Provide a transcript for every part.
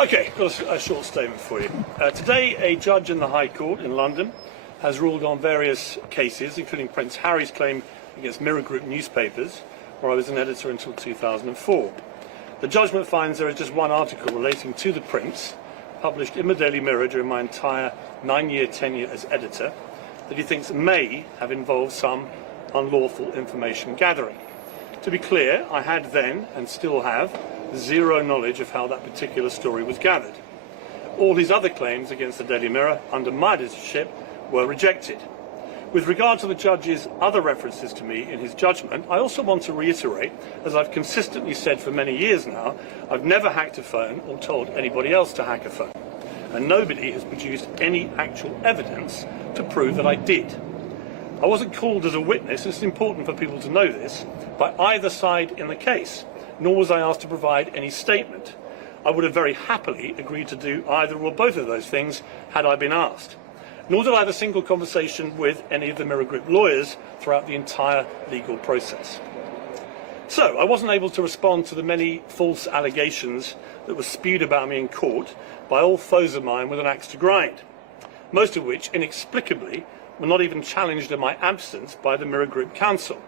Okay, got a short statement for you. Today, a judge in the High Court in London has ruled on various cases, including Prince Harry's claim against Mirror Group newspapers, where I was an editor until 2004. The judgment finds there is just one article relating to the Prince, published in the Daily Mirror during my entire 9-year tenure as editor, that he thinks may have involved some unlawful information gathering. To be clear, I had then, and still have, zero knowledge of how that particular story was gathered. All his other claims against the Daily Mirror under my editorship were rejected. With regard to the judge's other references to me in his judgment, I also want to reiterate, as I've consistently said for many years now, I've never hacked a phone or told anybody else to hack a phone. And nobody has produced any actual evidence to prove that I did. I wasn't called as a witness, it's important for people to know this, by either side in the case, nor was I asked to provide any statement. I would have very happily agreed to do either or both of those things had I been asked. Nor did I have a single conversation with any of the Mirror Group lawyers throughout the entire legal process. So, I wasn't able to respond to the many false allegations that were spewed about me in court by all foes of mine with an axe to grind, most of which, inexplicably, were not even challenged in my absence by the Mirror Group counsel.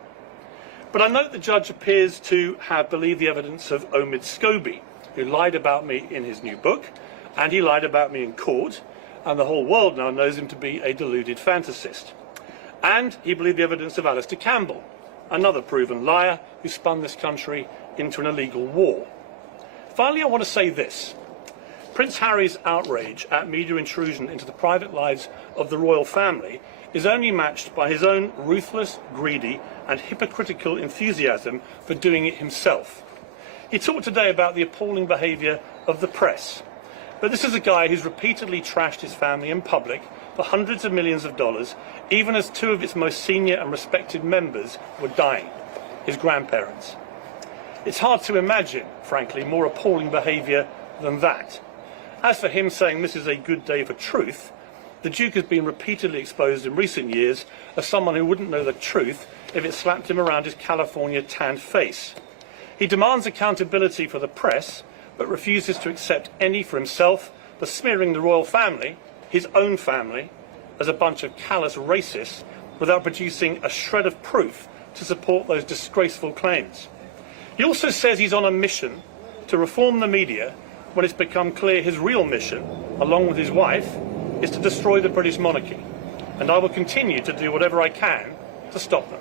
But I note the judge appears to have believed the evidence of Omid Scobie, who lied about me in his new book, and he lied about me in court, and the whole world now knows him to be a deluded fantasist. And he believed the evidence of Alistair Campbell, another proven liar who spun this country into an illegal war. Finally, I want to say this. Prince Harry's outrage at media intrusion into the private lives of the royal family is only matched by his own ruthless, greedy and hypocritical enthusiasm for doing it himself. He talked today about the appalling behaviour of the press, but this is a guy who's repeatedly trashed his family in public for hundreds of millions of dollars, even as two of its most senior and respected members were dying, his grandparents. It's hard to imagine, frankly, more appalling behaviour than that. As for him saying this is a good day for truth, the Duke has been repeatedly exposed in recent years as someone who wouldn't know the truth if it slapped him around his California tanned face. He demands accountability for the press, but refuses to accept any for himself for smearing the royal family, his own family, as a bunch of callous racists without producing a shred of proof to support those disgraceful claims. He also says he's on a mission to reform the media when it's become clear his real mission, along with his wife, is to destroy the British monarchy. And I will continue to do whatever I can to stop them.